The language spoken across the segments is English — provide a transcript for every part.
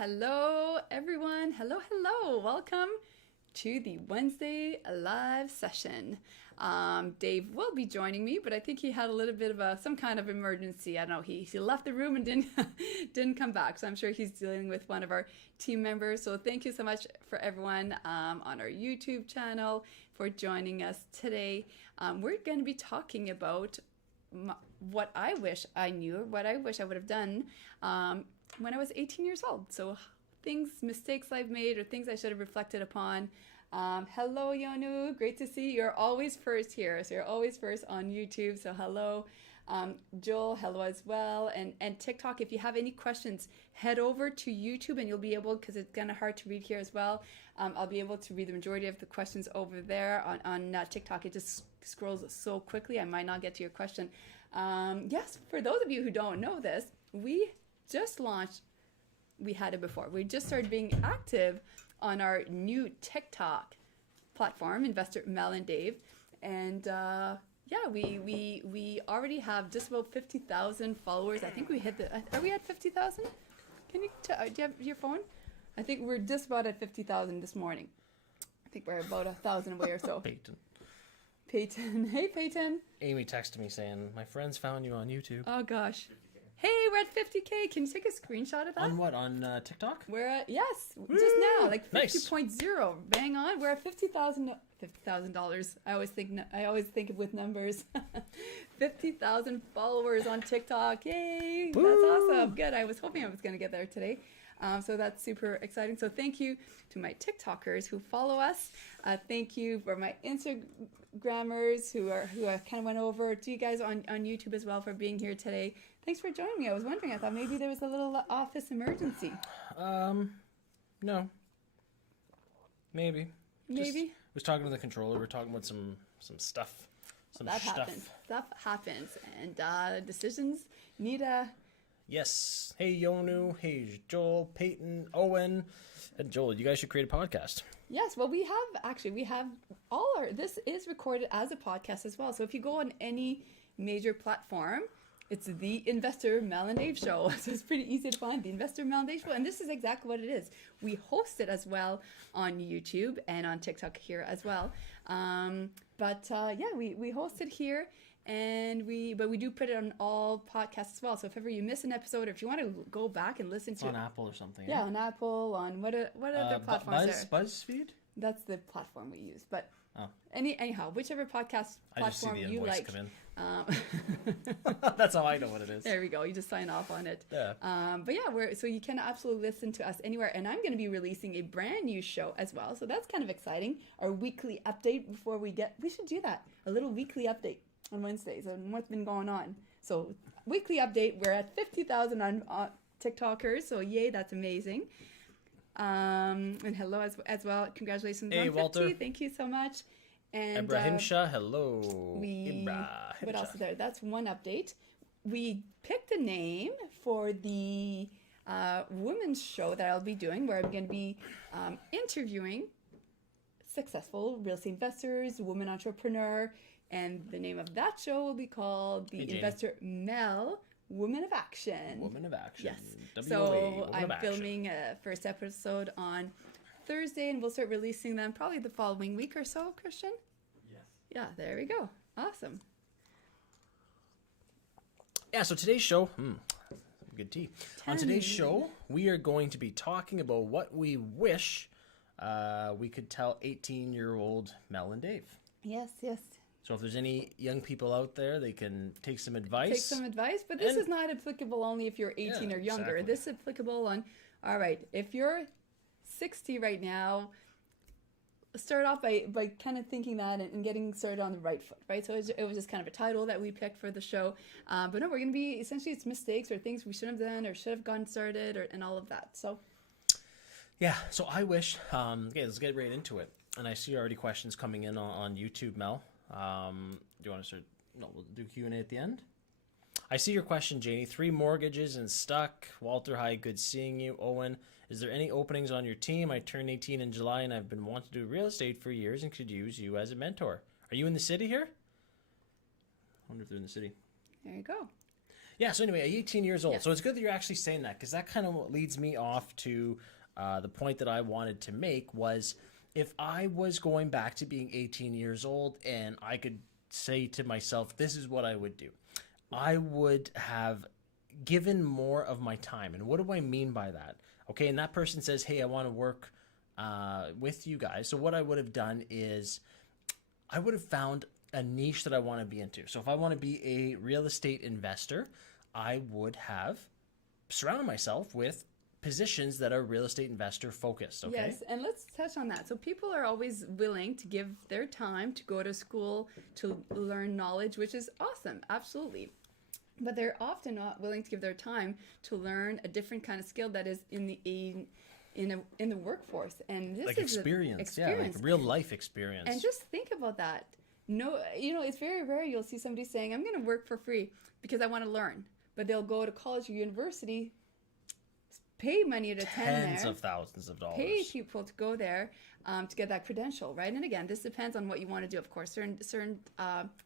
Hello, everyone. Hello. Welcome to the Wednesday live session. Dave will be joining me, but I think he had a little bit of some kind of emergency. I don't know. He left the room and didn't come back. So I'm sure he's dealing with one of our team members. So thank you so much for everyone on our YouTube channel for joining us today. We're going to be talking about what I wish I knew, what I wish I would have done when I was 18 years old. So mistakes I've made or things I should have reflected upon. Hello, Yonu. Great to see you. You're always first here. So you're always first on YouTube. So hello. Joel, hello as well. And TikTok, if you have any questions, head over to YouTube and you'll be able, because it's kind of hard to read here as well. I'll be able to read the majority of the questions over there on TikTok. It just scrolls so quickly. I might not get to your question. Yes, for those of you who don't know this, we just launched, we had it before. We just started being active on our new TikTok platform, Investor Mel and Dave. And we already have just about 50,000 followers. I think we hit are we at 50,000? Can you, do you have your phone? I think we're just about at 50,000 this morning. I think we're about 1,000 away or so. Peyton. Hey, Peyton. Amy texted me saying, my friends found you on YouTube. Oh, gosh. Hey, we're at 50K. Can you take a screenshot of that? On what? On TikTok? We're at, yes, just now, like 50.0. Nice. Bang on. We're at $50,000. I always think with numbers. 50,000 followers on TikTok. Yay. Woo. That's awesome. Good. I was hoping I was going to get there today. So that's super exciting. So thank you to my TikTokers who follow us. Thank you for my Instagrammers who I kind of went over. To you guys on YouTube as well for being here today. Thanks for joining me. I was wondering, I thought maybe there was a little office emergency. No. Maybe. Maybe? Was talking to the controller. We're talking about some stuff. Happens. Stuff happens. And decisions need a... Yes. Hey, Yonu. Hey, Joel, Peyton, Owen. And Joel, you guys should create a podcast. Yes. Well, we have this is recorded as a podcast as well. So if you go on any major platform, it's the Investor Mel and Dave Show. So it's pretty easy to find, the Investor Mel and Dave Show. And this is exactly what it is. We host it as well on YouTube and on TikTok here as well. We host it here. But we do put it on all podcasts as well. So if ever you miss an episode, or if you want to go back and listen to it on Apple or something. Yeah, on Apple, on what other platforms there? BuzzFeed? That's the platform we use. But anyhow, whichever podcast platform you like. Come in. That's how I know what it is. There we go. You just sign off on it. Yeah. So you can absolutely listen to us anywhere. And I'm going to be releasing a brand new show as well. So that's kind of exciting. Our weekly update we should do that. A little weekly update on Wednesdays on what's been going on. So weekly update, we're at 50,000 on TikTokers. So yay, that's amazing. And hello as well. Congratulations on 50. Walter. Thank you so much. And Ibrahim Shah, hello. What else is there? That's one update. We picked a name for the women's show that I'll be doing, where I'm going to be interviewing successful real estate investors, women entrepreneur. And the name of that show will be called the Investor Mel Women of Action. Women of Action. Yes. So I'm filming a first episode on Thursday, and we'll start releasing them probably the following week or so, Christian? Yes. Yeah, there we go. Awesome. Yeah, so today's show, good tea. On today's show, we are going to be talking about what we wish we could tell 18-year-old Mel and Dave. Yes. So if there's any young people out there, they can take some advice. But this is not applicable only if you're 18 or younger. Exactly. This is applicable on, all right, if you're 60 right now, start off by kind of thinking that and getting started on the right foot, right? So it was just kind of a title that we picked for the show. But no, we're going to be, essentially it's mistakes or things we should have done or should have gotten started and all of that. So. Yeah, so I wish, okay, let's get right into it. And I see already questions coming in on YouTube, Mel. Do you want to start? No, we'll do Q&A at the end. I see your question, Janie. 3 mortgages and stuck. Walter, hi, good seeing you. Owen, is there any openings on your team? I turned 18 in July and I've been wanting to do real estate for years and could use you as a mentor. Are you in the city here? I wonder if they're in the city. There you go. Yeah, so anyway, 18 years old. Yes. So it's good that you're actually saying that, because that kind of leads me off to the point that I wanted to make was, if I was going back to being 18 years old and I could say to myself, this is what I would do. I would have given more of my time. And what do I mean by that? Okay, and that person says, hey, I want to work with you guys. So what I would have done is I would have found a niche that I want to be into. So if I want to be a real estate investor, I would have surrounded myself with positions that are real estate investor focused. Okay. Yes, and let's touch on that. So people are always willing to give their time to go to school to learn knowledge, which is awesome, absolutely. But they're often not willing to give their time to learn a different kind of skill that is in the workforce. And this Like is experience. Yeah, like real life experience. And just think about that. No, it's very rare you'll see somebody saying, I'm going to work for free because I want to learn. But they'll go to college or university, pay money to attend there. Tens of thousands of dollars. Pay people to go there to get that credential, right? And again, this depends on what you want to do, of course. Certain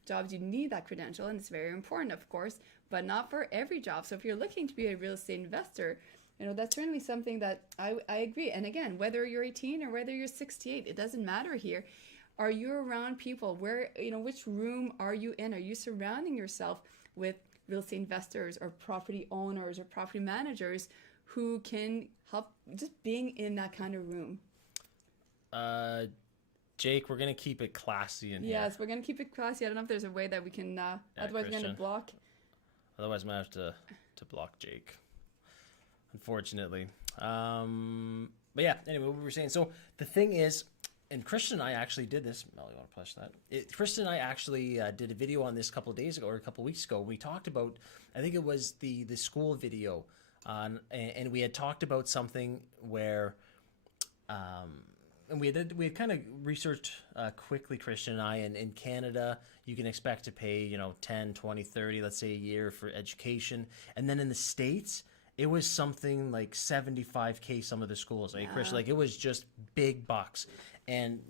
jobs, you need that credential, and it's very important, of course, but not for every job. So if you're looking to be a real estate investor, that's certainly something that I agree. And again, whether you're 18 or whether you're 68, it doesn't matter here. Are you around people? Where, which room are you in? Are you surrounding yourself with real estate investors or property owners or property managers who can help just being in that kind of room? Jake, we're going to keep it classy in here. Yes, we're going to keep it classy. I don't know if there's a way that we can, otherwise we're going to block. Otherwise, I'm going to have to block Jake, unfortunately. But yeah, anyway, what we were saying. So the thing is, and Christian and I actually did this. Mel, you want to push that? Christian and I actually did a video on this a couple of days ago or a couple of weeks ago. We talked about, I think it was the school video, and we had talked about something where, and we had kind of researched quickly, Christian and I, and in Canada, you can expect to pay, 10, 20, 30, let's say a year for education. And then in the States, it was something like 75K some of the schools, like Christian, like it was just big bucks. And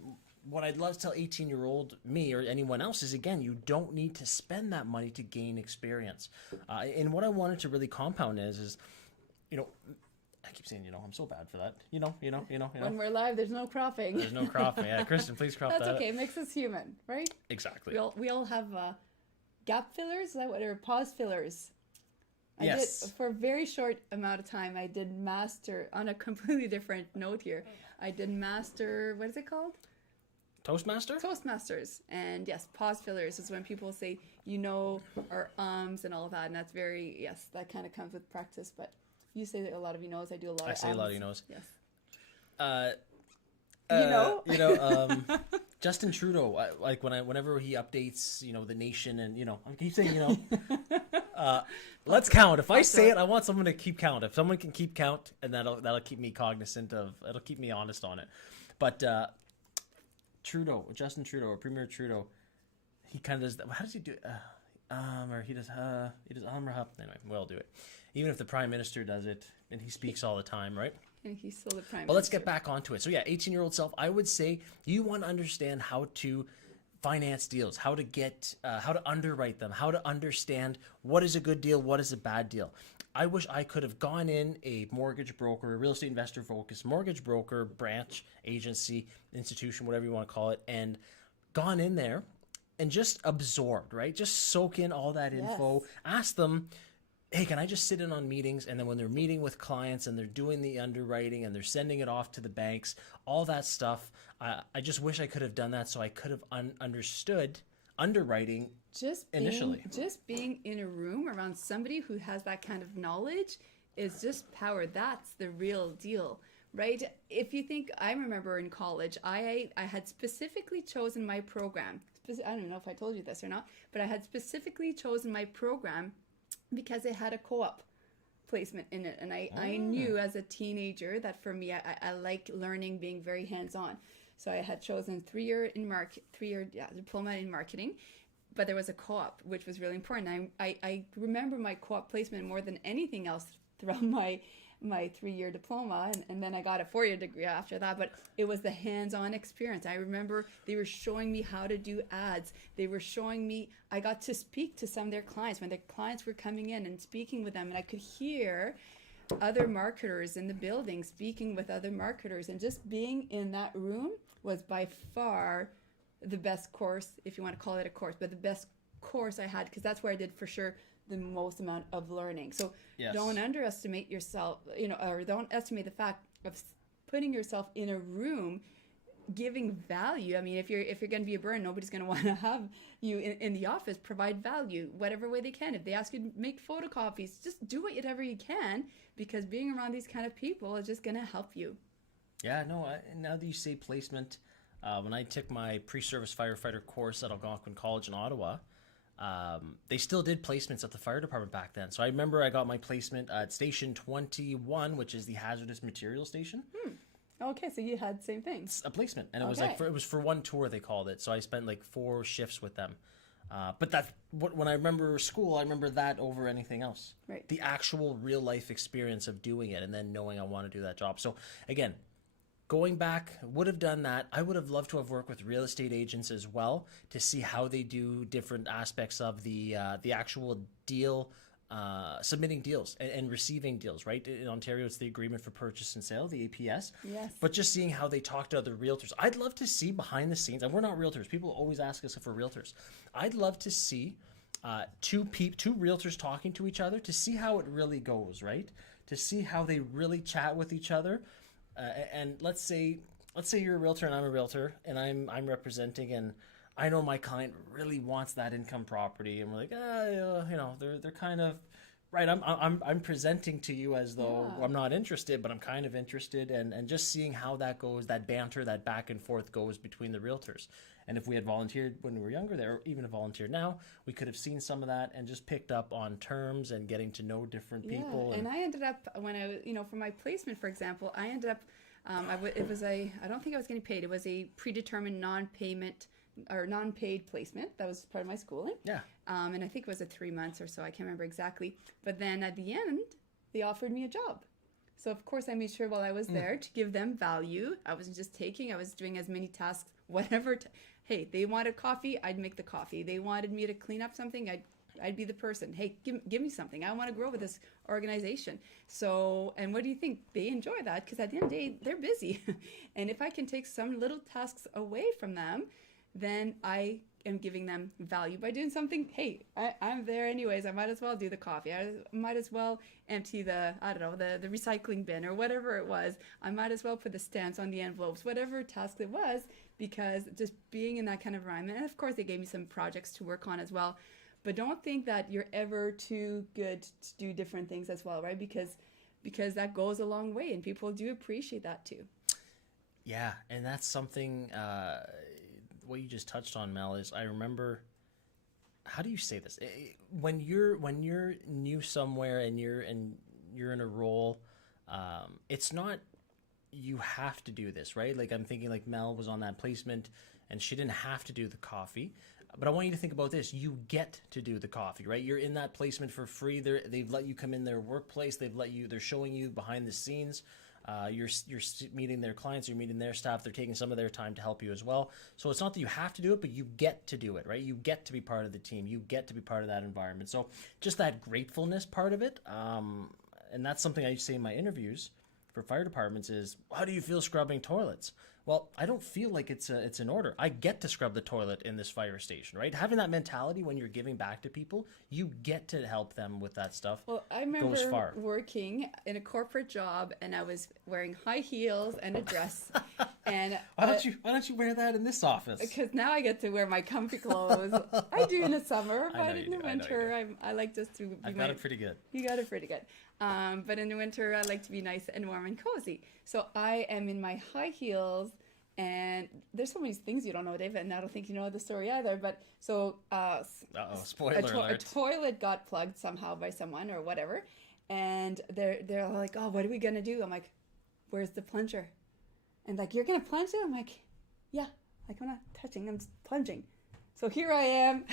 what I'd love to tell 18-year-old me or anyone else is, again, you don't need to spend that money to gain experience. And what I wanted to really compound is, I keep saying, I'm so bad for that. When we're live, there's no cropping. There's no cropping. Yeah, Kristen, please crop that. That's okay. It makes us human, right? Exactly. We all have gap fillers, is that what, or pause fillers? Yes. For a very short amount of time, I did master, on a completely different note here, I did master, what is it called? Toastmasters. And yes, pause fillers is when people say, or and all of that. And that's very, yes, that kind of comes with practice. But you say that a lot of you knows. I do a lot of I say a lot of you knows. Yes. Justin Trudeau, like whenever he updates, the nation, and I keep saying, let's count. If I say it, I want someone to keep count. If someone can keep count, and that'll keep me cognizant of, it'll keep me honest on it. But Justin Trudeau, or Premier Trudeau, he kind of does that. How does he do it? Or he does or anyway, we'll do it. Even if the Prime Minister does it, and he speaks all the time, right? And he's still the Prime Minister. But let's get back onto it. So yeah, 18-year-old self, I would say you want to understand how to finance deals, how to get, how to underwrite them, how to understand what is a good deal, what is a bad deal. I wish I could have gone in a mortgage broker, a real estate investor focused mortgage broker, branch, agency, institution, whatever you want to call it, and gone in there and just absorbed, right? Just soak in all that info, ask them, hey, can I just sit in on meetings? And then when they're meeting with clients and they're doing the underwriting and they're sending it off to the banks, all that stuff, I just wish I could have done that, so I could have understood underwriting initially. Just being in a room around somebody who has that kind of knowledge is just power. That's the real deal, right? If you think, I remember in college, I had specifically chosen my program. I don't know if I told you this or not, but I had specifically chosen my program because it had a co-op placement in it. And I knew as a teenager that for me, I like learning, being very hands-on. So I had chosen three-year diploma in marketing, but there was a co-op, which was really important. I remember my co-op placement more than anything else throughout my my 3-year diploma, and then I got a 4-year degree after that. But it was the hands-on experience. I remember they were showing me how to do ads. They were showing me, I got to speak to some of their clients when their clients were coming in and speaking with them, and I could hear other marketers in the building speaking with other marketers, and just being in that room was by far the best course, if you want to call it a course, but the best course I had, because that's where I did for sure the most amount of learning. So Yes. don't underestimate yourself, or don't estimate the fact of putting yourself in a room giving value. I mean, if you're going to be a burn, nobody's going to want to have you in the office. Provide value whatever way they can. If they ask you to make photocopies, just do whatever you can, because being around these kind of people is just going to help you. Yeah, no, now that you say placement, when I took my pre-service firefighter course at Algonquin College in Ottawa, they still did placements at the fire department back then. So I remember I got my placement at Station 21, which is the hazardous material station. Okay, so you had the same thing. A placement, and it was Okay. like it was for one tour, they called it. So I spent like 4 shifts with them. But when I remember school, I remember that over anything else. Right. The actual real life experience of doing it, and then knowing I want to do that job. So again, going back, would have done that. I would have loved to have worked with real estate agents as well to see how they do different aspects of the actual deal, submitting deals and receiving deals, right? In Ontario, it's the Agreement for Purchase and Sale, the APS. Yes. But just seeing how they talk to other realtors. I'd love to see behind the scenes, and we're not realtors. People always ask us if we're realtors. I'd love to see two realtors talking to each other to see how it really goes, right? To see how they really chat with each other. And let's say you're a realtor and I'm a realtor, and I'm representing, and I know my client really wants that income property, and we're like, they're kind of right. I'm presenting to you as though I'm not interested, but I'm kind of interested, and just seeing how that goes, that banter, that back and forth goes between the realtors. And if we had volunteered when we were younger, or even volunteered now, we could have seen some of that and just picked up on terms and getting to know different people. Yeah, and I ended up, when for my placement, for example, I ended up, I don't think I was getting paid. It was a predetermined non-payment or non-paid placement. That was part of my schooling. Yeah. And I think it was 3 months or so. I can't remember exactly. But then at the end, they offered me a job. So of course I made sure while I was there to give them value. I wasn't just taking, I was doing as many tasks, whatever. Hey, they wanted coffee, I'd make the coffee. They wanted me to clean up something, I'd be the person. Hey, give me something. I want to grow with this organization. So, and what do you think? They enjoy that, because at the end of the day, they're busy. And if I can take some little tasks away from them, then I am giving them value by doing something. Hey, I'm there anyways. I might as well do the coffee. I might as well empty the recycling bin or whatever it was. I might as well put the stamps on the envelopes, whatever task it was, because just being in that kind of environment. And of course, they gave me some projects to work on as well. But don't think that you're ever too good to do different things as well, right? Because that goes a long way, and people do appreciate that too. Yeah, and that's something. What you just touched on, Mel, is I remember. How do you say this? When you're new somewhere and you're in a role, it's not you have to do this, right? Like I'm thinking like Mel was on that placement and she didn't have to do the coffee. But I want you to think about this. You get to do the coffee, right? You're in that placement for free. They've let you come in their workplace. They're showing you behind the scenes. You're meeting their clients. You're meeting their staff. They're taking some of their time to help you as well. So it's not that you have to do it, but you get to do it, right? You get to be part of the team. You get to be part of that environment. So just that gratefulness part of it. And that's something I used to say in my interviews for fire departments is, how do you feel scrubbing toilets? Well, I don't feel like it's an order. I get to scrub the toilet in this fire station, right? Having that mentality when you're giving back to people, you get to help them with that stuff. Well, I remember working in a corporate job, and I was wearing high heels and a dress. And why don't you wear that in this office? Because now I get to wear my comfy clothes. I do in the summer, but in the winter, I like just to be I've got it pretty good. You got it pretty good. But in the winter, I like to be nice and warm and cozy. So I am in my high heels, and there's so many things you don't know, David, and I don't think you know the story either. But so, spoiler alert. A toilet got plugged somehow by someone or whatever, and they're like, oh, what are we gonna do? I'm like, where's the plunger? And like, you're gonna plunge it? I'm like, yeah. Like, I'm not touching, I'm just plunging. So here I am.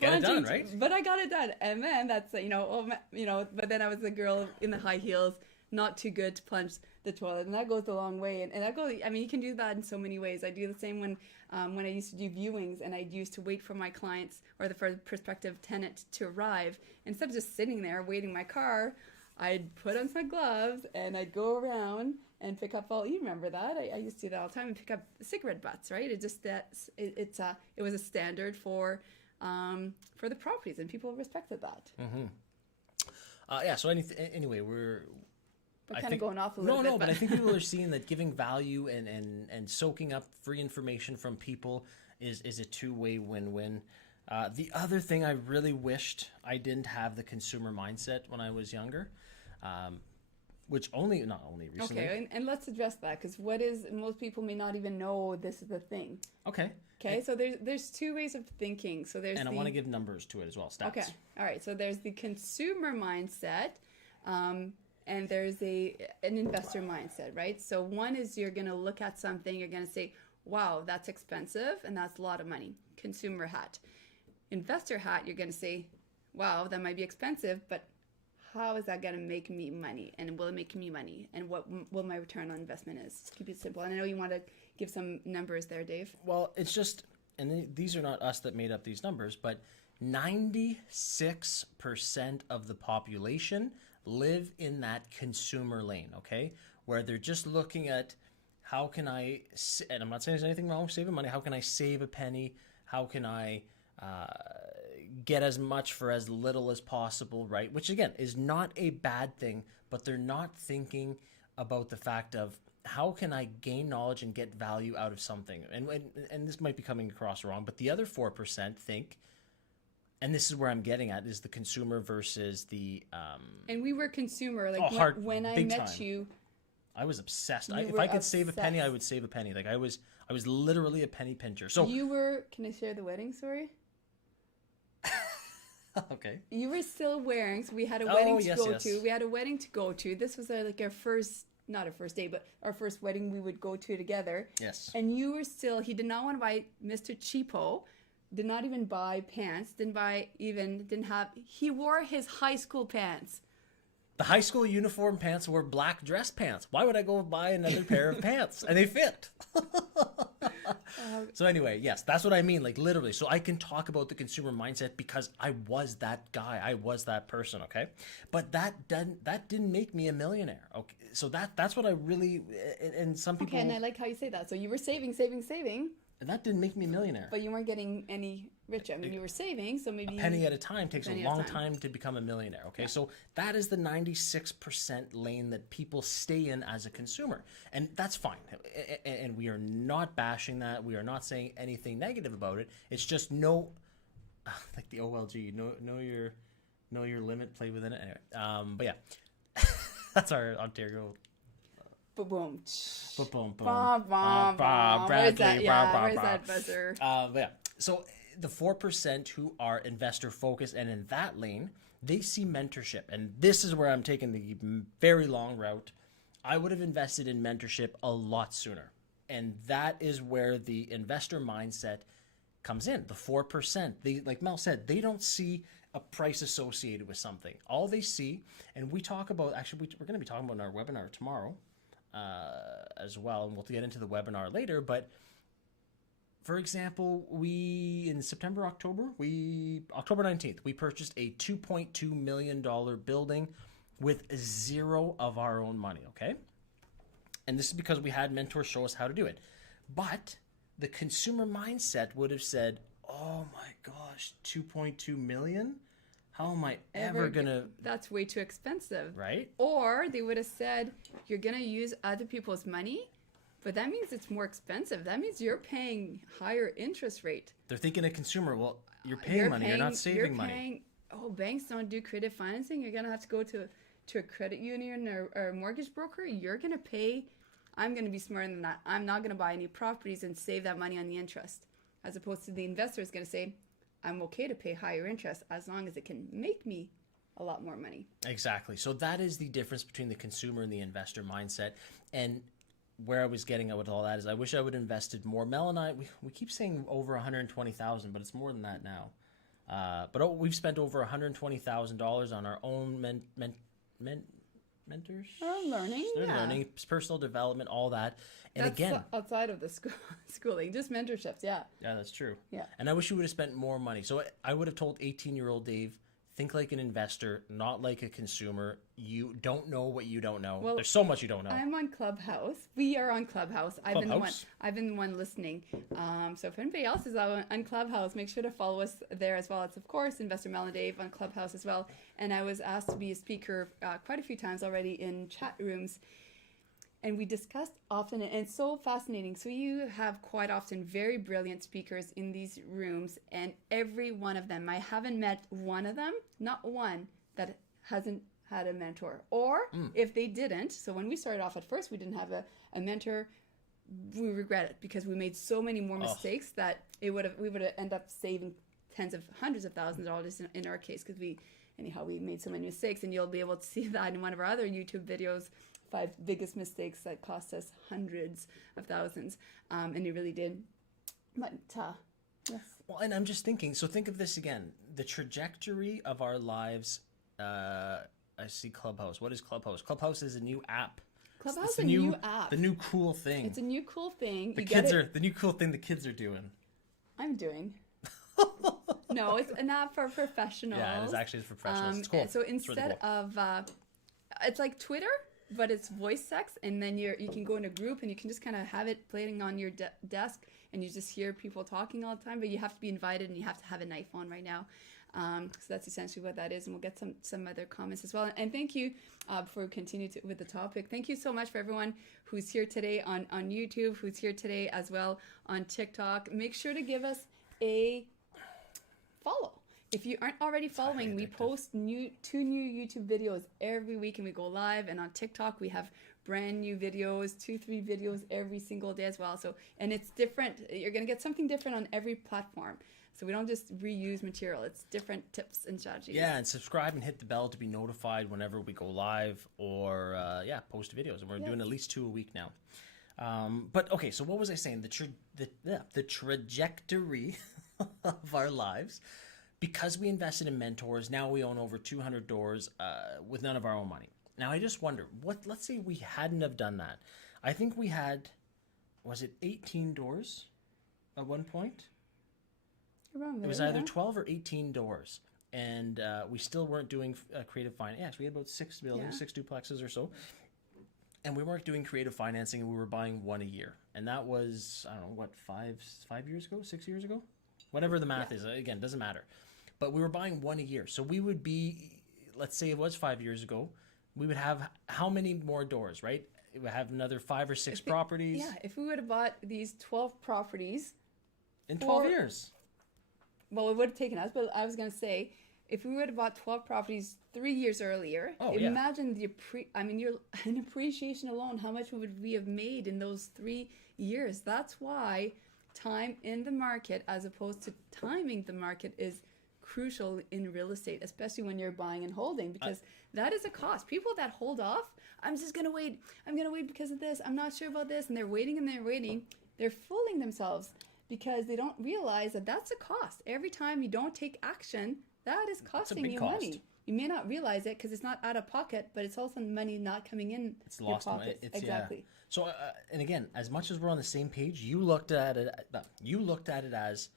Got it done, right? But I got it done. And then that's, but then I was the girl in the high heels not too good to plunge the toilet, and that goes a long way. And that goes, I mean, you can do that in so many ways. I do the same when I used to do viewings, and I used to wait for my clients or for the prospective tenant to arrive. Instead of just sitting there waiting my car, I'd put on my gloves and I'd go around and pick up all. You remember that? I used to do that all the time and pick up cigarette butts, right? It just it was a standard for the properties, and people respected that. Yeah. So anyway, we're kind of going off a little bit. No, but I think people are seeing that giving value and soaking up free information from people is a two-way win-win. The other thing I really wished I didn't have the consumer mindset when I was younger, which not only recently. Okay, and let's address that, because most people may not even know this is the thing. Okay. Okay, so there's two ways of thinking. So there's I want to give numbers to it as well, stats. Okay, all right. So there's the consumer mindset, and there's an investor mindset, right? So one is you're going to look at something, you're going to say, wow, that's expensive, and that's a lot of money. Consumer hat. Investor hat, you're going to say, wow, that might be expensive, but how is that going to make me money? And will it make me money? And what will my return on investment is? Keep it simple. And I know you want to give some numbers there, Dave. Well, it's just, and these are not us that made up these numbers, but 96% of the population live in that consumer lane, okay? Where they're just looking at how can I, and I'm not saying there's anything wrong with saving money, how can I save a penny? How can I get as much for as little as possible, right? Which again is not a bad thing, but they're not thinking about the fact of how can I gain knowledge and get value out of something. And this might be coming across wrong, but the other 4% think, and this is where I'm getting at, is the consumer versus the and we were consumer, like when I met time. you, I was obsessed. If I could save a penny, I would save a penny. Like I was literally a penny pincher. So you were, can I share the wedding story? Okay. You were still wearing, so we had a wedding to go yes. to. We had a wedding to go to. This was like our first, not our first date, but our first wedding we would go to together. Yes. And you were still, he did not want to buy Mr. Cheapo, did not even buy pants, he wore his high school pants. The high school uniform pants were black dress pants. Why would I go buy another pair of pants? And they fit. So anyway, yes, that's what I mean, like literally. So I can talk about the consumer mindset because I was that guy. I was that person, okay? But that didn't make me a millionaire, okay? So that's what I really, and some people... Okay, and I like how you say that. So you were saving. And that didn't make me a millionaire. But you weren't getting any richer. I mean, you were saving, so maybe... A penny at a time takes a long time to become a millionaire, okay? Yeah. So that is the 96% lane that people stay in as a consumer. And that's fine. And we are not bashing that. We are not saying anything negative about it. It's just like the OLG, know your limit, play within it. Anyway, but yeah, that's our Ontario... Boom. Boom. Where's that buzzer? But yeah. So the 4% who are investor focused and in that lane, they see mentorship. And this is where I'm taking the very long route. I would have invested in mentorship a lot sooner. And that is where the investor mindset comes in. The 4%, they, like Mel said, they don't see a price associated with something. All they see, and we talk about, actually, we're going to be talking about in our webinar tomorrow, as well, and we'll get into the webinar later. But for example, in October 19th, we purchased a $2.2 million building with zero of our own money, okay? And this is because we had mentors show us how to do it. But the consumer mindset would have said, oh my gosh, 2.2 million? How am I ever gonna... That's way too expensive. Right? Or they would have said, you're gonna use other people's money, but that means it's more expensive. That means you're paying higher interest rate. They're thinking a consumer, well, you're paying money, you're not saving money. Oh, banks don't do credit financing. You're gonna have to go to a credit union or a mortgage broker. You're gonna pay... I'm gonna be smarter than that. I'm not gonna buy any properties and save that money on the interest. As opposed to the investor is gonna say, I'm okay to pay higher interest as long as it can make me a lot more money. Exactly. So that is the difference between the consumer and the investor mindset. And where I was getting at with all that is I wish I would have invested more. Mel and I, we keep saying over $120,000, but it's more than that now. But we've spent over $120,000 on our own mentors. Learning, They're yeah. learning, personal development, all that. And That's again, outside of the schooling, just mentorships, yeah. yeah, that's true. Yeah. And I wish you would have spent more money. So I would have told 18-year-old Dave, think like an investor, not like a consumer. You don't know what you don't know. Well, There's so much you don't know. I'm on Clubhouse. We are on Clubhouse. I've been the one listening. So if anybody else is on Clubhouse, make sure to follow us there as well. It's of course Investor Mel and Dave on Clubhouse as well. And I was asked to be a speaker quite a few times already in chat rooms. And we discussed often, and it's so fascinating. So you have quite often very brilliant speakers in these rooms, and every one of them, I haven't met one of them, not one, that hasn't had a mentor. Or if they didn't, so when we started off at first, we didn't have a mentor, we regret it because we made so many more mistakes that we would have ended up saving hundreds of thousands of dollars in our case, because we made so many mistakes. And you'll be able to see that in one of our other YouTube videos, 5 biggest mistakes that cost us hundreds of thousands. And it really did. But yes. Well, and I'm just thinking, so think of this again. The trajectory of our lives, I see Clubhouse. What is Clubhouse? Clubhouse is a new app. Clubhouse It's is a new app. The new cool thing. It's a new cool thing. The new cool thing the kids are doing. I'm doing. No, it's an app for professionals. Yeah, it is actually for professionals. It's cool. So It's really instead cool. of, it's like Twitter, but it's voice text, and then you can go in a group and you can just kind of have it playing on your desk, and you just hear people talking all the time. But you have to be invited, and you have to have an iPhone right now. So that's essentially what that is, and we'll get some other comments as well. And thank you for continuing with the topic. Thank you so much for everyone who's here today on YouTube, who's here today as well on TikTok. Make sure to give us a follow. If you aren't already following, we post 2 new YouTube videos every week, and we go live. And on TikTok, we have brand new videos, 2-3 videos every single day as well. So, and it's different. You're going to get something different on every platform. So we don't just reuse material. It's different tips and strategies. Yeah, and subscribe and hit the bell to be notified whenever we go live or, post videos. And we're doing at least 2 a week now. But, okay, so what was I saying? The trajectory of our lives. Because we invested in mentors, now we own over 200 doors with none of our own money. Now, I just wonder, let's say we hadn't have done that. I think we had, was it 18 doors at one point? You're wrong there, It was either 12 or 18 doors. And we still weren't doing creative finance. Yeah, so we had about 6 buildings, 6 duplexes or so. And we weren't doing creative financing, and we were buying one a year. And that was, I don't know, 5 years ago, 6 years ago? Whatever the math is. Again, doesn't matter. But we were buying one a year. So we would be, let's say it was 5 years ago, we would have how many more doors, right? We would have another 5 or 6 properties. Yeah, if we would have bought these 12 properties. In 12 years. Well, it would have taken us, but I was going to say, if we would have bought 12 properties 3 years earlier, imagine an appreciation alone, how much would we have made in those 3 years? That's why time in the market, as opposed to timing the market, is crucial in real estate, especially when you're buying and holding, because that is a cost. People that hold off, I'm going to wait because of this, I'm not sure about this, and they're waiting, they're fooling themselves because they don't realize that that's a cost. Every time you don't take action, that is costing you money. You may not realize it because it's not out of pocket, but it's also money not coming in. It's lost money. Exactly. Yeah. So, and again, as much as we're on the same page, you looked at it as,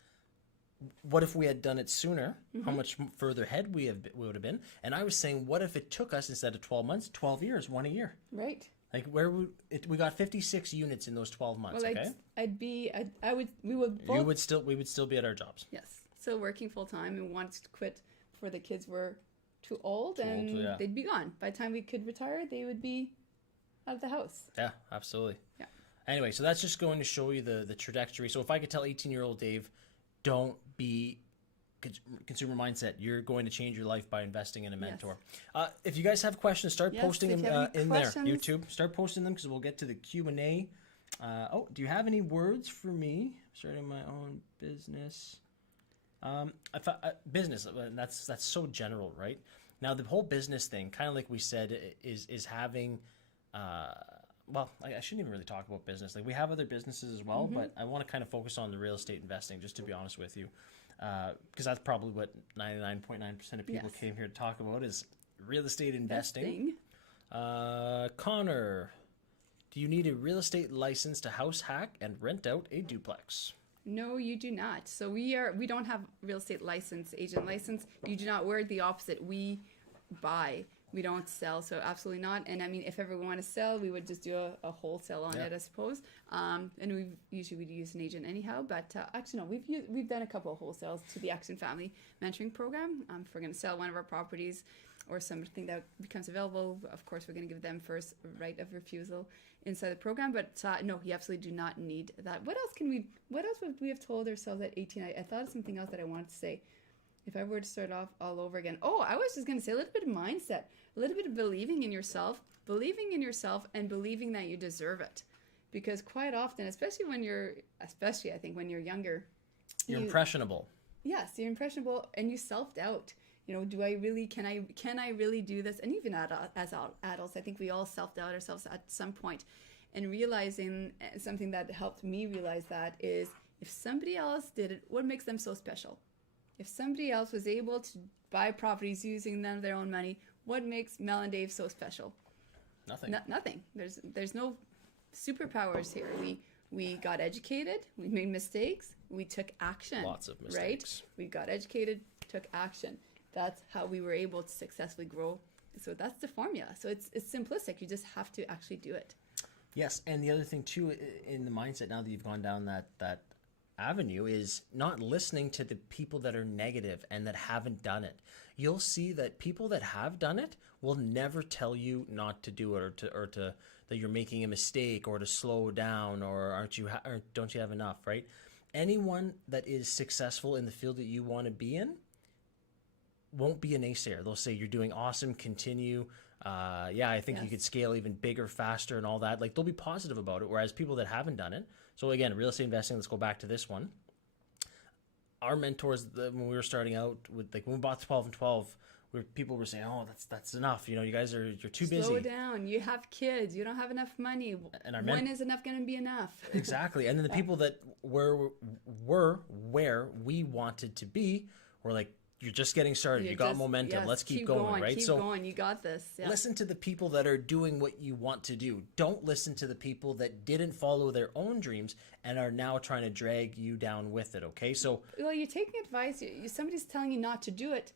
what if we had done it sooner? How much further ahead we would have been? And I was saying, what if it took us, instead of 12 months, 12 years, one a year? Right. Like we got 56 units in those 12 months. Well, okay. We would still be at our jobs. Yes, still working full time, and wanted to quit before the kids were too old, they'd be gone. By the time we could retire, they would be out of the house. Yeah, absolutely. Yeah. Anyway, so that's just going to show you the trajectory. So if I could tell 18-year-old Dave, don't be consumer mindset. You're going to change your life by investing in a mentor. Yes. If you guys have questions, start posting them in there. YouTube, start posting them because we'll get to the Q&A. Do you have any words for me? Starting my own business. Business, that's so general, right? Now the whole business thing, kind of like we said, is having. I shouldn't even really talk about business. Like, we have other businesses as well, but I want to kind of focus on the real estate investing, just to be honest with you, because that's probably what 99.9% of people came here to talk about, is real estate investing. Connor, do you need a real estate license to house hack and rent out a duplex? No, you do not. So we don't have real estate license, agent license. You do not. We're the opposite. We buy. We don't sell. So absolutely not. And I mean, if ever we want to sell, we would just do a wholesale on it, I suppose. And we'd use an agent anyhow. But actually, no, we've done a couple of wholesales to the Action Family Mentoring Program. If we're going to sell one of our properties or something that becomes available, of course, we're going to give them first right of refusal inside the program. But no, you absolutely do not need that. What else would we have told ourselves at 18? I thought of something else that I wanted to say. If I were to start off all over again. Oh, I was just going to say a little bit of mindset, a little bit of believing in yourself and believing that you deserve it. Because quite often, especially I think when you're younger, you're impressionable. Yes, you're impressionable and you self-doubt. You know, can I really do this? And even as adults, I think we all self-doubt ourselves at some point. And realizing something that helped me realize that is, if somebody else did it, what makes them so special? If somebody else was able to buy properties using their own money, what makes Mel and Dave so special? Nothing. Nothing. There's no superpowers here. We got educated. We made mistakes. We took action. Lots of mistakes. Right? We got educated, took action. That's how we were able to successfully grow. So that's the formula. So it's simplistic. You just have to actually do it. Yes, and the other thing too in the mindset now that you've gone down that avenue is not listening to the people that are negative and that haven't done it. You'll see that people that have done it will never tell you not to do it or to that you're making a mistake or to slow down or don't you have enough, right? Anyone that is successful in the field that you want to be in won't be a naysayer. They'll say you're doing awesome, continue. I think you could scale even bigger, faster, and all that. Like, they'll be positive about it. Whereas people that haven't done it. So again, real estate investing. Let's go back to this one. Our mentors, when we were starting out with, like, when we bought 12 and 12, people were saying, "Oh, that's enough. You know, you're too busy. Slow down. You have kids. You don't have enough money. And when is enough going to be enough?" Exactly. And then the people that were where we wanted to be were like, "You're just getting started. You got momentum. Yes, let's keep going, right?" Keep going. You got this. Yeah. Listen to the people that are doing what you want to do. Don't listen to the people that didn't follow their own dreams and are now trying to drag you down with it. Okay, so you're taking advice. Somebody's telling you not to do it.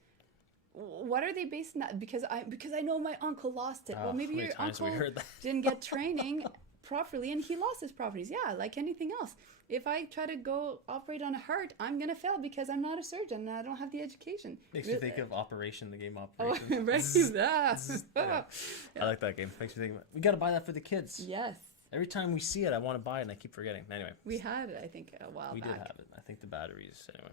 What are they basing that? Because I know my uncle lost it. Well, maybe your uncle didn't get training properly and he lost his properties. Yeah, like anything else. If I try to go operate on a heart, I'm going to fail because I'm not a surgeon and I don't have the education. Makes me think of Operation, the game Operation. Oh, right. Yeah. I like that game. Makes me think we got to buy that for the kids. Yes. Every time we see it, I want to buy it and I keep forgetting. Anyway. We had it, I think, a while back. We did have it. I think the batteries. Anyway.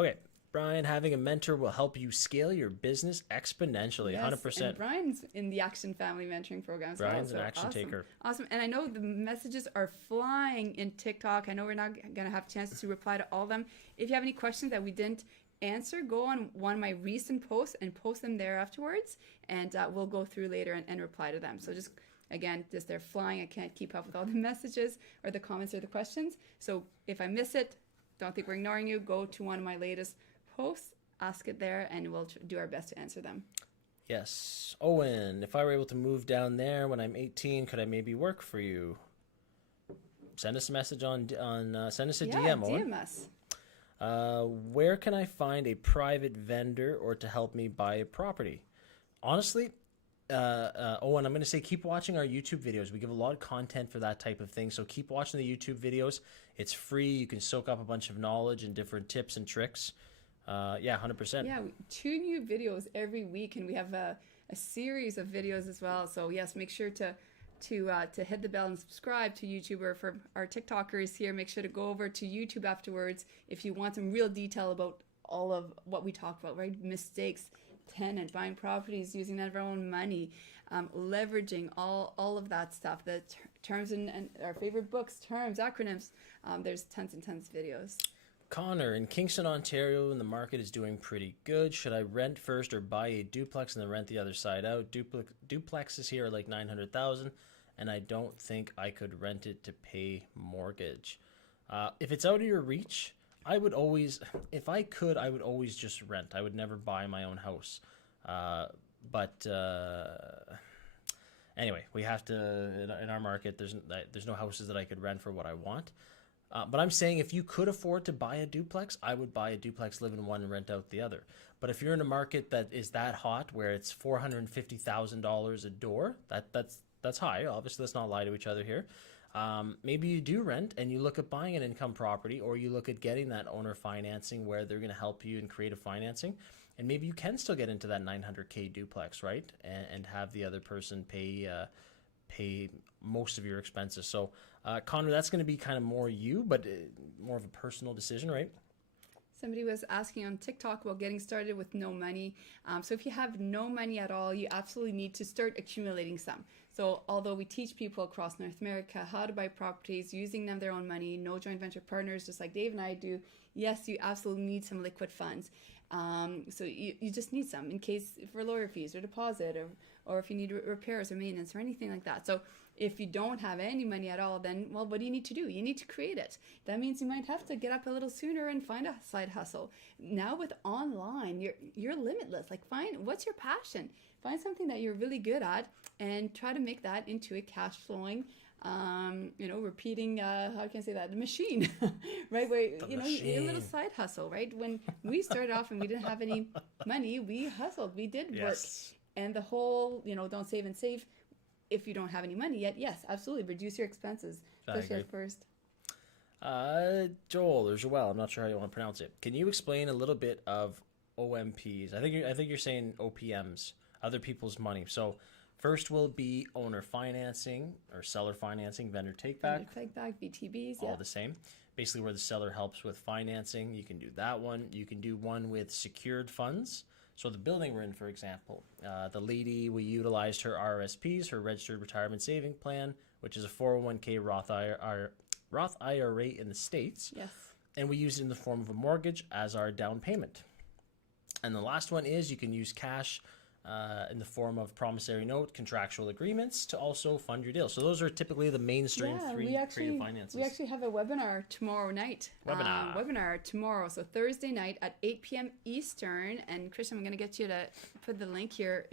Okay. Brian, having a mentor will help you scale your business exponentially. Yes, 100%. And Brian's in the Action Family Mentoring Program. Brian's an action taker. Awesome. And I know the messages are flying in TikTok. I know we're not going to have a chance to reply to all of them. If you have any questions that we didn't answer, go on one of my recent posts and post them there afterwards. And we'll go through later and reply to them. So just, again, they're flying. I can't keep up with all the messages or the comments or the questions. So if I miss it, don't think we're ignoring you. Go to one of my latest posts, ask it there, and we'll do our best to answer them. Yes. Owen, if I were able to move down there when I'm 18, could I maybe work for you? Send us a message send us a DM, Owen. DM us. Where can I find a private vendor or to help me buy a property? Honestly, Owen, I'm going to say keep watching our YouTube videos. We give a lot of content for that type of thing, so keep watching the YouTube videos. It's free. You can soak up a bunch of knowledge and different tips and tricks. 100%. Yeah, 2 new videos every week, and we have a series of videos as well. So yes, make sure to hit the bell and subscribe to YouTube. Or for our TikTokers here, make sure to go over to YouTube afterwards if you want some real detail about all of what we talk about, right? Mistakes, tenant, buying properties, using that of our own money, leveraging all of that stuff, the terms and our favorite books, terms, acronyms. There's tons and tons of videos. Connor, in Kingston, Ontario, and the market is doing pretty good. Should I rent first or buy a duplex and then rent the other side out? Duplexes here are like $900,000, and I don't think I could rent it to pay mortgage. If it's out of your reach, I would always just rent. I would never buy my own house. But Anyway, we have to, in our market, there's no houses that I could rent for what I want. But I'm saying if you could afford to buy a duplex, I would buy a duplex, live in one, and rent out the other. But if you're in a market that is that hot, where it's $450,000 a door, that's high. Obviously, let's not lie to each other here. Maybe you do rent and you look at buying an income property, or you look at getting that owner financing where they're going to help you in creative financing. And maybe you can still get into that $900K duplex, right? And have the other person pay most of your expenses. So, Connor, that's going to be kind of more you, but more of a personal decision, right? Somebody was asking on TikTok about getting started with no money. So if you have no money at all, you absolutely need to start accumulating some. So although we teach people across North America how to buy properties using their own money, no joint venture partners, just like Dave and I do, yes, you absolutely need some liquid funds. So you just need some in case for lawyer fees or deposit, or if you need repairs or maintenance or anything like that. So if you don't have any money at all, then, well, what do you need to do? You need to create it. That means you might have to get up a little sooner and find a side hustle. Now with online, you're limitless. Like, find what's your passion. Find something that you're really good at and try to make that into a cash flowing, repeating, how can I say that? The machine, right? Where, a little side hustle, right? When we started off and we didn't have any money, we hustled, we did work. And the whole, don't save and save. If you don't have any money yet, yes, absolutely. Reduce your expenses, especially at first. Joel or Joel, I'm not sure how you want to pronounce it. Can you explain a little bit of OMPs? I think you're saying OPMs, other people's money. So first will be owner financing or seller financing, vendor take back. Vendor take back, VTBs, all the same. Basically where the seller helps with financing. You can do that one. You can do one with secured funds. So the building we're in, for example, the lady, we utilized her RRSPs, her Registered Retirement Saving Plan, which is a 401k Roth IRA in the States. Yes. And we use it in the form of a mortgage as our down payment. And the last one is you can use cash in the form of promissory note, contractual agreements to also fund your deal. So those are typically the mainstream creative finances. We actually have a webinar tomorrow night. Webinar tomorrow. So Thursday night at 8 p.m. Eastern. And Christian, I'm going to get you to put the link here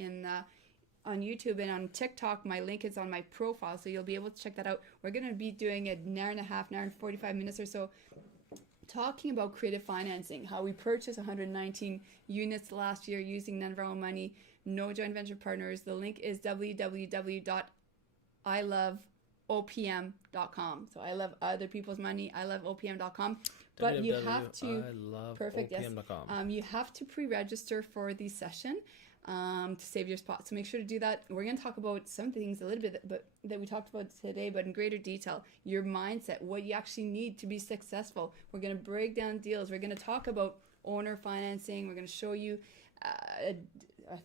on YouTube and on TikTok. My link is on my profile, so you'll be able to check that out. We're going to be doing an hour and a half, an hour and 45 minutes or so, talking about creative financing, how we purchased 119 units last year using none of our own money, no joint venture partners. The link is www.iloveopm.com. So I love other people's money, iloveopm.com. But you have to, perfect, yes. You have to pre-register for the session to save your spot. So make sure to do that. We're going to talk about some things a little bit that we talked about today, but in greater detail. Your mindset, what you actually need to be successful. We're going to break down deals. We're going to talk about owner financing. We're going to show you, I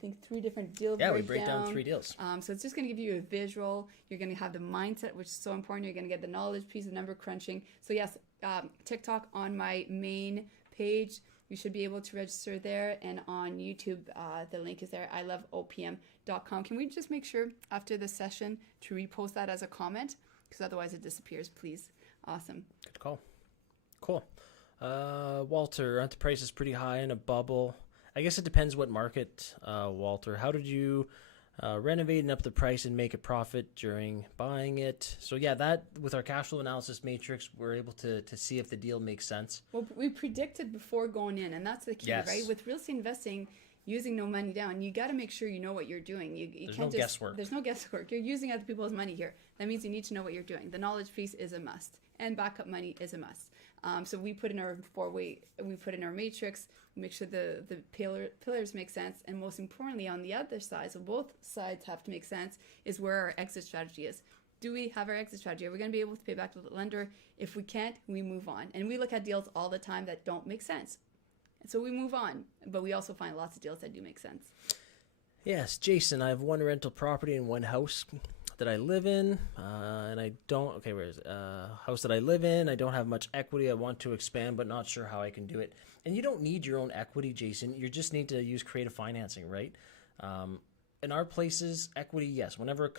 think, 3 different deal breakdowns. Yeah, we break down 3 deals. So it's just going to give you a visual. You're going to have the mindset, which is so important. You're going to get the knowledge piece of number crunching. So yes, TikTok on my main page. You should be able to register there, and on YouTube, the link is there, iloveopm.com. Can we just make sure after the session to repost that as a comment? Because otherwise it disappears, please. Awesome. Good call. Cool. Walter, aren't the prices pretty high in a bubble? I guess it depends what market, Walter. How did you renovate and up the price and make a profit during buying it? So yeah, that with our cash flow analysis matrix, we're able to see if the deal makes sense. Well, we predicted before going in, and that's the key, right? With real estate investing, using no money down, you got to make sure you know what you're doing. There's no guesswork. There's no guesswork. You're using other people's money here. That means you need to know what you're doing. The knowledge piece is a must, and backup money is a must. So we put in our matrix, make sure the pillars make sense, and most importantly, on the other side, so both sides have to make sense, is where our exit strategy is. Do we have our exit strategy? Are we going to be able to pay back to the lender? If we can't, we move on. And we look at deals all the time that don't make sense. And so we move on, but we also find lots of deals that do make sense. Yes, Jason, I have 1 rental property and 1 house that I live in, and I don't, okay, where is it? House that I live in, I don't have much equity. I want to expand, but not sure how I can do it. And you don't need your own equity, Jason. You just need to use creative financing, right? In our places, equity, yes. Whenever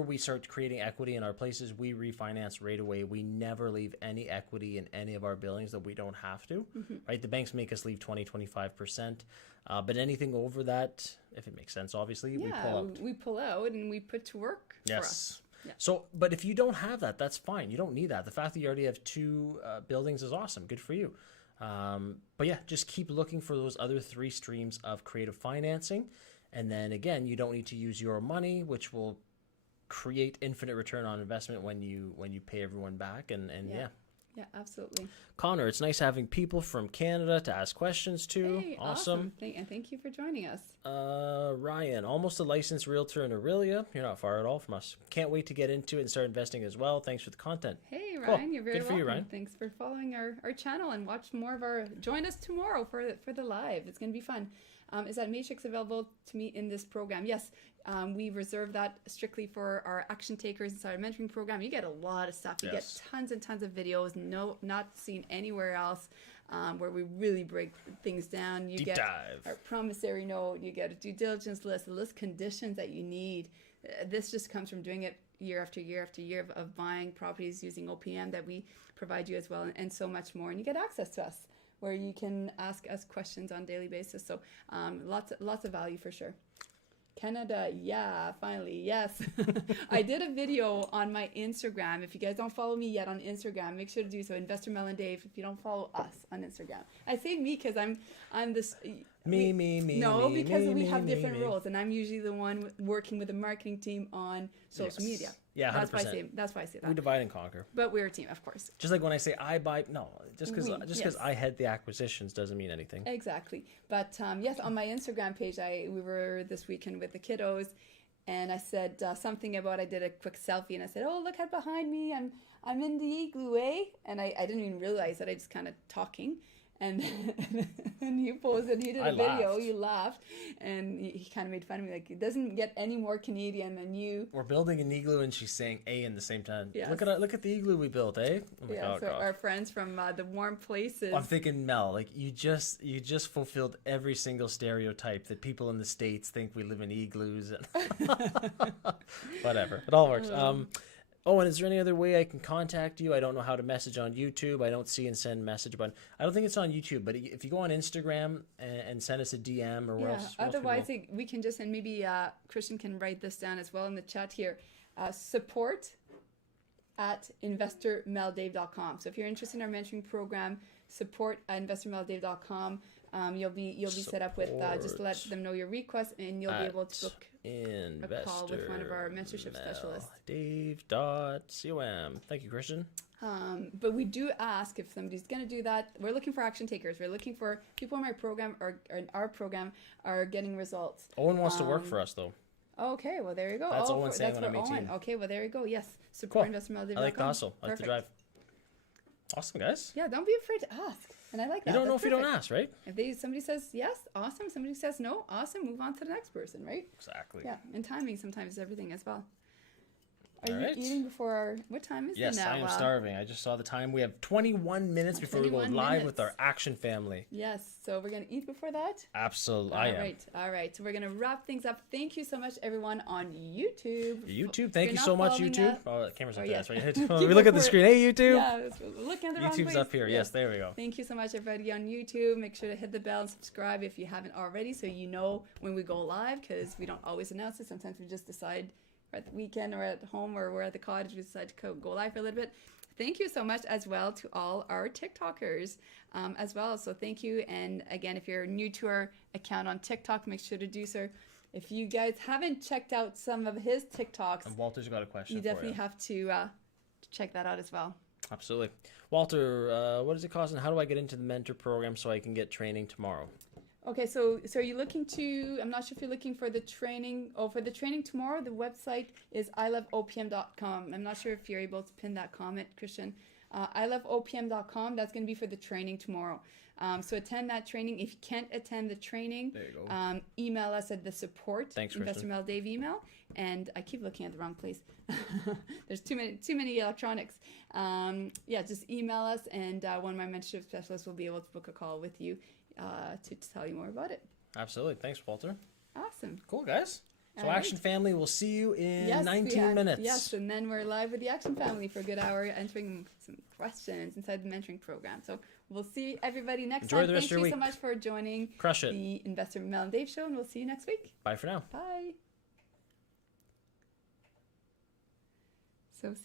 we start creating equity in our places, we refinance right away. We never leave any equity in any of our buildings that we don't have to, right? The banks make us leave 20-25%. But anything over that, if it makes sense, obviously, we Yeah, pull out. we pull out and we put to work for us. Yes. Yeah. So, but if you don't have that, that's fine. You don't need that. The fact that you already have two buildings is awesome. Good for you. But yeah, just keep looking for those other 3 streams of creative financing. And then again, you don't need to use your money, which will create infinite return on investment when you pay everyone back. And yeah. Yeah, absolutely. Connor, it's nice having people from Canada to ask questions to. Hey, awesome. Thank you for joining us. Ryan, almost a licensed realtor in Aurelia. You're not far at all from us. Can't wait to get into it and start investing as well. Thanks for the content. Hey, Cool. Ryan, you're very Good for welcome. you, Ryan. Thanks for following our channel and watch more of our. Join us tomorrow for the live. It's going to be fun. Is that matrix available to me in this program? Yes. We reserve that strictly for our action takers inside our mentoring program. You get a lot of stuff. You Yes. get tons and tons of videos, not seen anywhere else, where we really break things down. You Deep get dive. our promissory note. You get a due diligence list, a list of conditions that you need. This just comes from doing it year after year after year of buying properties using OPM that we provide you as well, and so much more. And you get access to us where you can ask us questions on a daily basis. So lots of value for sure. Canada, yeah, finally, yes. I did a video on my Instagram. If you guys don't follow me yet on Instagram, make sure to do so. Investor Mel and Dave. If you don't follow us on Instagram, I say me because I'm this. Me. No, me, because me, we me, have me, different me. roles, and I'm usually the one working with the marketing team on social Yes. media. Yeah, that's why I 100%. say that's why I say We that. divide and conquer. But we're a team, of course. Just like when I say I buy, no, just because Yes. I head the acquisitions doesn't mean anything. Exactly. But yes, on my Instagram page, we were this weekend with the kiddos, and I said something about I did a quick selfie, and I said, "Oh, look at behind me! I'm in the igloo, eh?" And I didn't even realize that I just kind of talking, and and you posted, you did I a video, laughed. you laughed, and he kind of made fun of me, like it doesn't get any more Canadian than you. We're building an igloo, and she's saying "a" in the same time. Yes. Look at the igloo we built, eh? Oh my Yeah, God, so God. our friends from the warm places. I'm thinking, Mel, like you just fulfilled every single stereotype that people in the States think we live in igloos and whatever. It all works. Oh, and is there any other way I can contact you? I don't know how to message on YouTube. I don't see and send message button. I don't think it's on YouTube, but if you go on Instagram and send us a DM or where Yeah, else? otherwise we can just, and maybe Christian can write this down as well in the chat here, support at investormeldave.com. So if you're interested in our mentoring program, support at investormeldave.com. You'll be set up with just let them know your request, and you'll be able to book a call with one of our mentorship specialists. Dave.com. Thank you, Christian. But we do ask if somebody's going to do that. We're looking for action takers. We're looking for people in my program or in our program are getting results. Owen wants to work for us, though. Okay, well there you go. That's Owen saying that's when for I'm 18. Owen. Okay, well there you go. Yes, support Cool. investormeldave.com. I like the hustle. I like the Perfect. drive. Awesome, guys. Yeah, don't be afraid to ask. And I like that. You don't know That's if you don't perfect. ask, right? If somebody says yes, awesome. Somebody says no, awesome. Move on to the next person, right? Exactly. Yeah, and timing sometimes is everything as well. Are All you right. eating before our? What time is Yes, it now? I am starving. I just saw the time. We have 21 minutes before we go 21 live with minutes. our action family. Yes, so we're gonna eat before that. Absolutely, I am. All right. So we're gonna wrap things up. Thank you so much, everyone on YouTube. YouTube, thank If you you're so not much, following YouTube. us- Oh, the camera's up Oh, there. yeah. That's right. Keep we look at the it screen. Hey, YouTube. Yeah, looking at the wrong YouTube's place. up here. Yes, there we go. Thank you so much, everybody on YouTube. Make sure to hit the bell and subscribe if you haven't already, so you know when we go live, because we don't always announce it. Sometimes we just decide we're at the weekend or at home or we're at the cottage, we decide to go live for a little bit. Thank you so much as well to all our TikTokers as well. So thank you. And again, if you're new to our account on TikTok, make sure to do so. If you guys haven't checked out some of his TikToks, And Walter's got a question you for definitely you. have to check that out as well. Absolutely. Walter, what does it cost and how do I get into the mentor program so I can get training tomorrow? Okay, so are you looking to, I'm not sure if you're looking for the training, for the training tomorrow, the website is iloveopm.com. I'm not sure if you're able to pin that comment, Christian. iloveopm.com, that's going to be for the training tomorrow. So attend that training. If you can't attend the training, There you go. email us at the support, Thanks, Investor Kristen. Mel Dave email. And I keep looking at the wrong place. There's too many electronics. Just email us, and one of my mentorship specialists will be able to book a call with you to tell you more about it. Absolutely. Thanks, Walter. Awesome. Cool, guys. So All right. Action Family, we'll see you in Yes, 19 minutes. Yes, and then we're live with the Action Family for a good hour answering some questions inside the mentoring program. So we'll see everybody next Enjoy time. the rest Thank of your you so week. much for joining Crush it. the Investor Mel and Dave show, and we'll see you next week. Bye for now. Bye. So see?